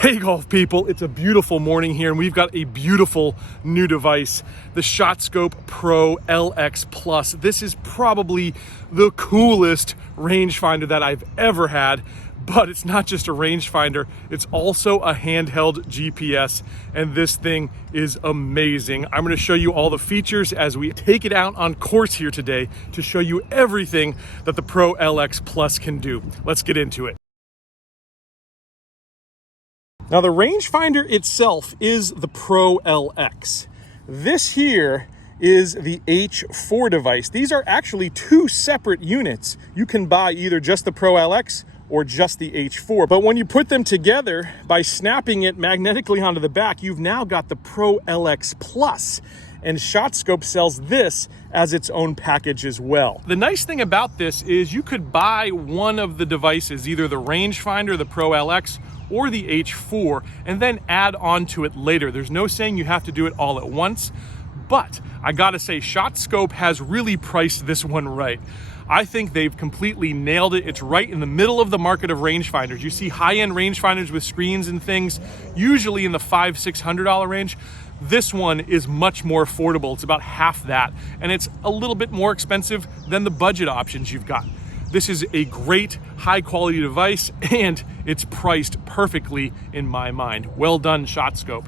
Hey golf people, it's a beautiful morning here and we've got a beautiful new device, the ShotScope Pro LX Plus. This is probably the coolest rangefinder that I've ever had, but it's not just a rangefinder, it's also a handheld GPS, and this thing is amazing. I'm gonna show you all the features as we take it out on course here today to show you everything that the Pro LX Plus can do. Let's get into it. Now the rangefinder itself is the Pro LX. This here is the H4 device. These are actually two separate units. You can buy either just the Pro LX or just the H4. But when you put them together by snapping it magnetically onto the back, you've now got the Pro LX Plus. And ShotScope sells this as its own package as well. The nice thing about this is you could buy one of the devices, either the rangefinder, the Pro LX, or the H4, and then add on to it later. There's no saying you have to do it all at once, but I gotta say, ShotScope has really priced this one right. I think they've completely nailed it. It's right in the middle of the market of rangefinders. You see high-end rangefinders with screens and things, usually in the $500–600 range. This one is much more affordable. It's about half that, and it's a little bit more expensive than the budget options you've got. This is a great high quality device and it's priced perfectly in my mind. Well done, ShotScope.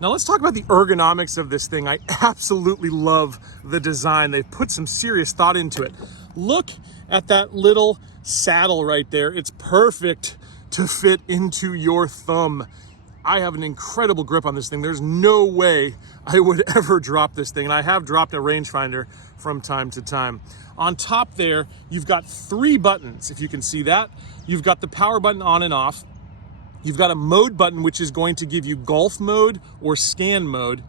Now let's talk about the ergonomics of this thing. I absolutely love the design. They've put some serious thought into it. Look at that little saddle right there. It's perfect to fit into your thumb. I have an incredible grip on this thing. There's no way I would ever drop this thing. And I have dropped a rangefinder from time to time. On top there, you've got three buttons, if you can see that. You've got the power button on and off. You've got a mode button, which is going to give you golf mode or scan mode.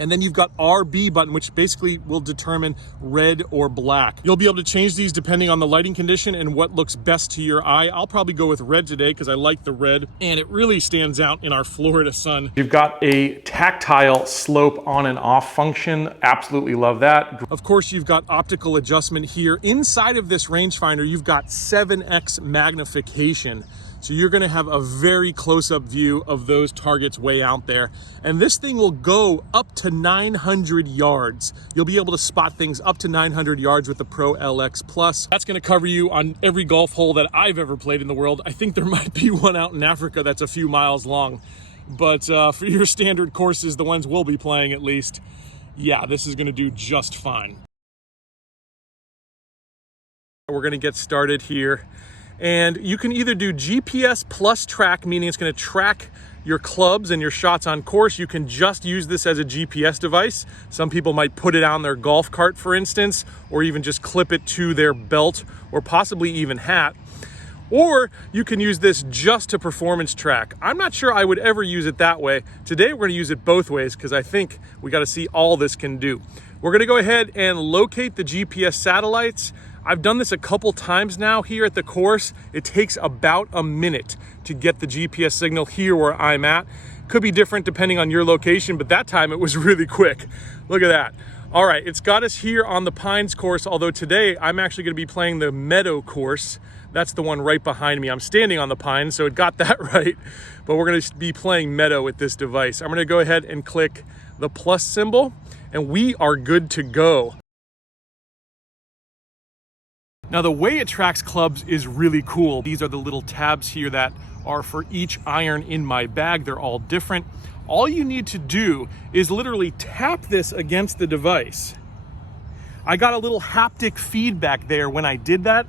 And then you've got RB button, which basically will determine red or black. You'll be able to change these depending on the lighting condition and what looks best to your eye. I'll probably go with red today because I like the red and it really stands out in our Florida sun. You've got a tactile slope on and off function. Absolutely love that. Of course, you've got optical adjustment here. Inside of this rangefinder, you've got 7x magnification. So you're gonna have a very close-up view of those targets way out there. And this thing will go up to 900 yards. You'll be able to spot things up to 900 yards with the Pro LX Plus. That's gonna cover you on every golf hole that I've ever played in the world. I think there might be one out in Africa that's a few miles long. But for your standard courses, the ones we'll be playing at least, yeah, this is gonna do just fine. We're gonna get started here. And you can either do GPS plus track, meaning it's going to track your clubs and your shots on course. You can just use this as a GPS device. Some people might put it on their golf cart, for instance, or even just clip it to their belt or possibly even hat. Or you can use this just to performance track. I'm not sure I would ever use it that way. Today we're going to use it both ways because I think we got to see all this can do. We're going to go ahead and locate the GPS satellites. I've done this a couple times now here at the course. It takes about a minute to get the GPS signal here where I'm at. Could be different depending on your location, but that time it was really quick. Look at that. All right, it's got us here on the Pines course, although today I'm actually gonna be playing the Meadow course. That's the one right behind me. I'm standing on the Pines, so it got that right, but we're gonna be playing Meadow with this device. I'm gonna go ahead and click the plus symbol, and we are good to go. Now the way it tracks clubs is really cool. These are the little tabs here that are for each iron in my bag. They're all different. All you need to do is literally tap this against the device. I got a little haptic feedback there when I did that.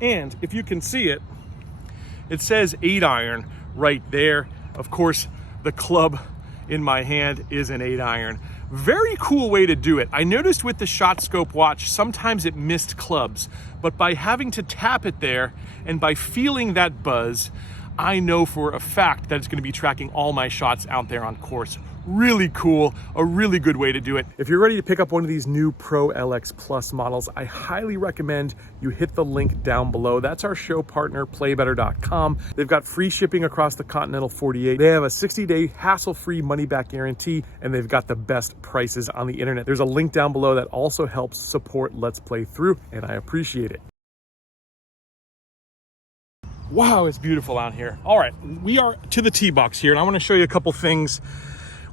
And if you can see it, it says 8 iron right there. Of course, the club in my hand is an 8 iron. Very cool way to do it. I noticed with the ShotScope watch, sometimes it missed clubs, but by having to tap it there and by feeling that buzz, I know for a fact that it's going to be tracking all my shots out there on course. Really cool, a really good way to do it. If you're ready to pick up one of these new Pro LX Plus models, I highly recommend you hit the link down below. That's our show partner, playbetter.com. They've got free shipping across the continental 48. They have a 60-day hassle-free money-back guarantee, and they've got the best prices on the internet. There's a link down below that also helps support Let's Play Through, and I appreciate it. Wow, it's beautiful out here. All right, we are to the tee box here, and I want to show you a couple things.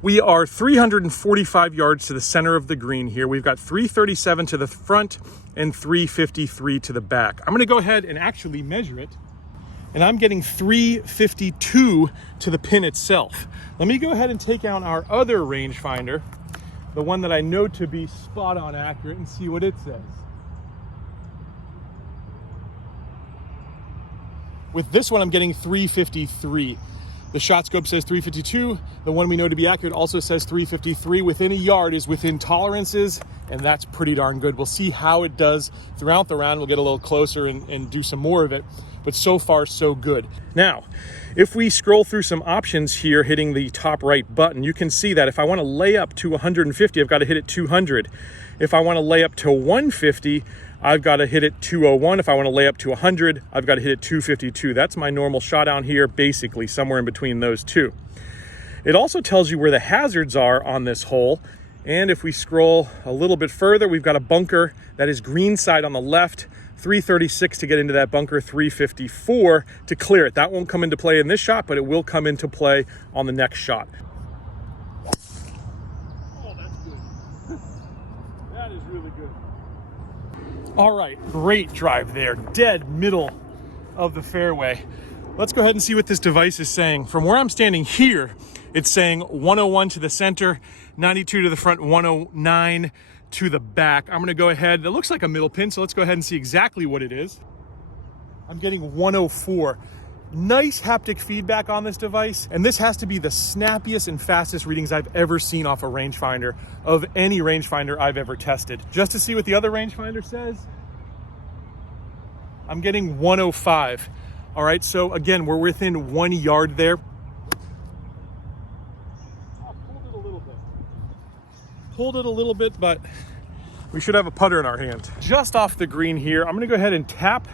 We are 345 yards to the center of the green here. We've got 337 to the front and 353 to the back. I'm going to go ahead and actually measure it, and I'm getting 352 to the pin itself. Let me go ahead and take out our other rangefinder, the one that I know to be spot on accurate, and see what it says. With this one, I'm getting 353. The shot scope says 352. The one we know to be accurate also says 353. Within a yard is within tolerances, and that's pretty darn good. We'll see how it does throughout the round. We'll get a little closer and do some more of it, but so far, so good. Now, if we scroll through some options here, hitting the top right button, you can see that if I want to lay up to 150, I've got to hit it 200. If I want to lay up to 150, I've got to hit it 201. If I want to lay up to 100, I've got to hit it 252. That's my normal shot down here, basically somewhere in between those two. It also tells you where the hazards are on this hole. And if we scroll a little bit further, we've got a bunker that is green side on the left, 336 to get into that bunker, 354 to clear it. That won't come into play in this shot, but it will come into play on the next shot. Oh, that's good. That is really good. All right, great drive there, dead middle of the fairway. Let's go ahead and see what this device is saying. From where I'm standing here, it's saying 101 to the center, 92 to the front, 109 to the back. I'm gonna go ahead, it looks like a middle pin, so let's go ahead and see exactly what it is. I'm getting 104. Nice haptic feedback on this device, and this has to be the snappiest and fastest readings I've ever seen off a rangefinder, of any rangefinder I've ever tested. Just to see what the other rangefinder says, I'm getting 105. All right, so again, we're within 1 yard there. I pulled it a little bit. Pulled it a little bit, but we should have a putter in our hand. Just off the green here, I'm gonna go ahead and tap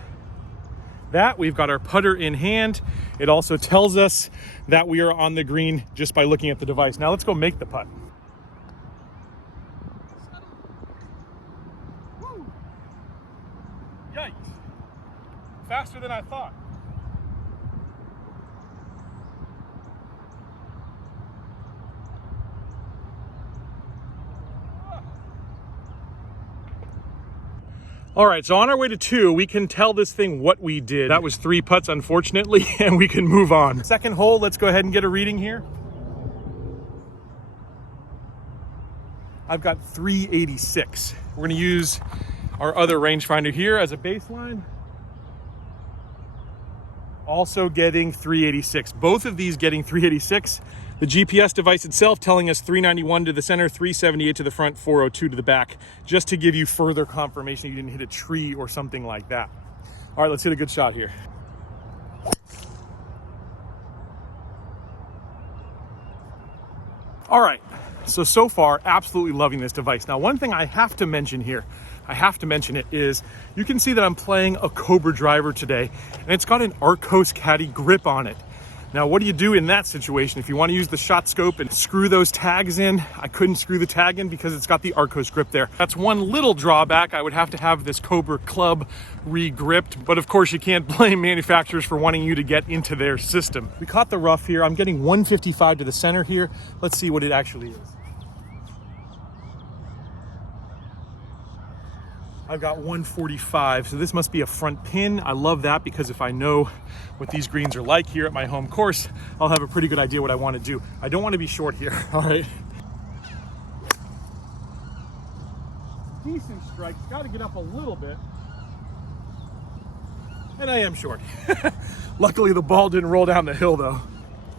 that. We've got our putter in hand. It also tells us that we are on the green just by looking at the device. Now let's go make the putt. Woo. Yikes. Faster than I thought. All right, so on our way to 2, we can tell this thing what we did. That was 3 putts, unfortunately, and we can move on. Second hole, let's go ahead and get a reading here. I've got 386. We're gonna use our other rangefinder here as a baseline. Also getting 386. Both of these getting 386. The GPS device itself telling us 391 to the center, 378 to the front, 402 to the back, just to give you further confirmation you didn't hit a tree or something like that. All right, let's hit a good shot here. All right, so far, absolutely loving this device. Now, one thing I have to mention here, is you can see that I'm playing a Cobra driver today, and it's got an Arcos Caddy grip on it. Now, what do you do in that situation? If you want to use the shot scope and screw those tags in, I couldn't screw the tag in because it's got the Arcos grip there. That's one little drawback. I would have to have this Cobra club re-gripped, but of course you can't blame manufacturers for wanting you to get into their system. We caught the rough here. I'm getting 155 to the center here. Let's see what it actually is. I've got 145, so this must be a front pin. I love that because if I know what these greens are like here at my home course, I'll have a pretty good idea what I want to do. I don't want to be short here, all right? Decent strike, got to get up a little bit. And I am short. Luckily the ball didn't roll down the hill though.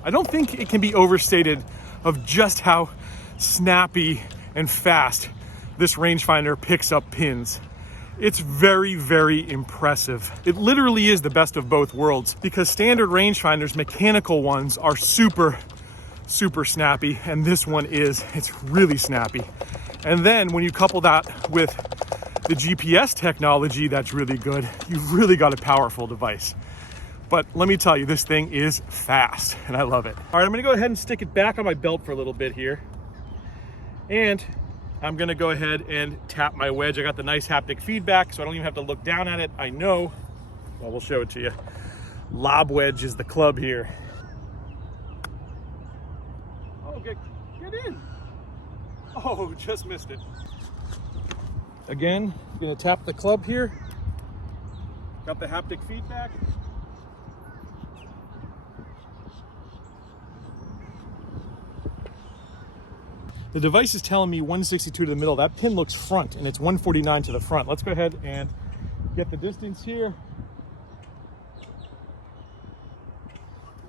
I don't think it can be overstated of just how snappy and fast this rangefinder picks up pins. It's very, very impressive. It literally is the best of both worlds because standard rangefinders, mechanical ones, are super, super snappy, and this one it's really snappy. And then when you couple that with the GPS technology that's really good, you've really got a powerful device. But let me tell you, this thing is fast, and I love it. All right, I'm gonna go ahead and stick it back on my belt for a little bit here. And I'm gonna go ahead and tap my wedge. I got the nice haptic feedback, so I don't even have to look down at it. I know, well, we'll show it to you. lob wedge is the club here. Oh, get in. Oh, just missed it. Again, gonna tap the club here. Got the haptic feedback. The device is telling me 162 to the middle. That pin looks front and it's 149 to the front. Let's go ahead and get the distance here.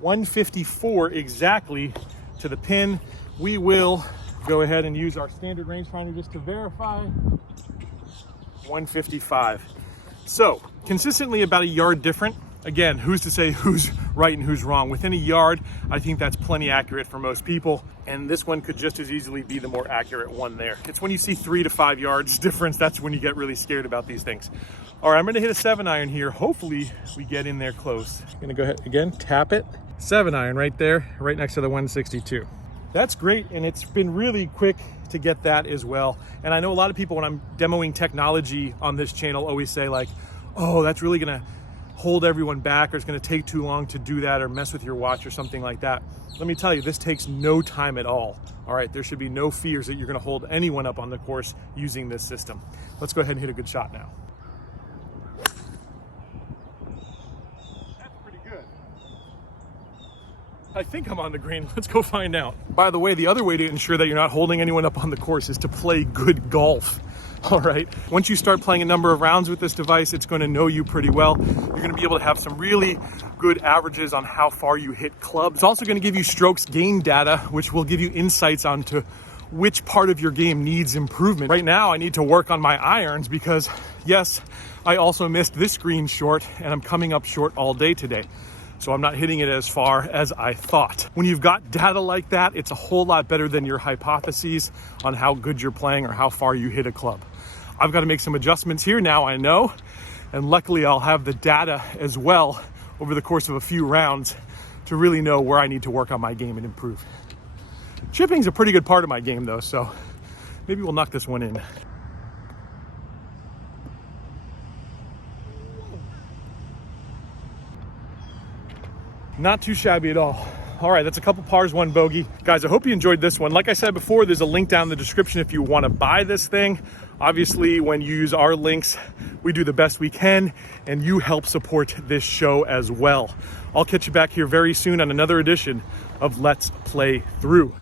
154 exactly to the pin. We will go ahead and use our standard rangefinder just to verify. 155. So consistently about a yard different. Again, who's to say who's right and who's wrong? Within a yard, I think that's plenty accurate for most people. And this one could just as easily be the more accurate one there. It's when you see 3 to 5 yards difference, that's when you get really scared about these things. All right, I'm gonna hit a 7-iron here. Hopefully we get in there close. I'm gonna go ahead again, tap it. 7-iron right there, right next to the 162. That's great, and it's been really quick to get that as well. And I know a lot of people, when I'm demoing technology on this channel, always say like, oh, that's really gonna hold everyone back, or it's gonna take too long to do that, or mess with your watch or something like that. Let me tell you, this takes no time at all. All right, there should be no fears that you're gonna hold anyone up on the course using this system. Let's go ahead and hit a good shot now. That's pretty good. I think I'm on the green. Let's go find out. By the way, the other way to ensure that you're not holding anyone up on the course is to play good golf. All right, once you start playing a number of rounds with this device, it's going to know you pretty well. You're going to be able to have some really good averages on how far you hit clubs. It's also going to give you strokes gain data, which will give you insights onto which part of your game needs improvement. Right now, I need to work on my irons because, yes, I also missed this green short, and I'm coming up short all day today. So I'm not hitting it as far as I thought. When you've got data like that, it's a whole lot better than your hypotheses on how good you're playing or how far you hit a club. I've got to make some adjustments here now, I know, and luckily I'll have the data as well over the course of a few rounds to really know where I need to work on my game and improve. Chipping's a pretty good part of my game though, so maybe we'll knock this one in. Not too shabby at all. All right, that's a couple pars, 1 bogey. Guys, I hope you enjoyed this one. Like I said before, there's a link down in the description if you want to buy this thing. Obviously, when you use our links, we do the best we can, and you help support this show as well. I'll catch you back here very soon on another edition of Let's Play Through.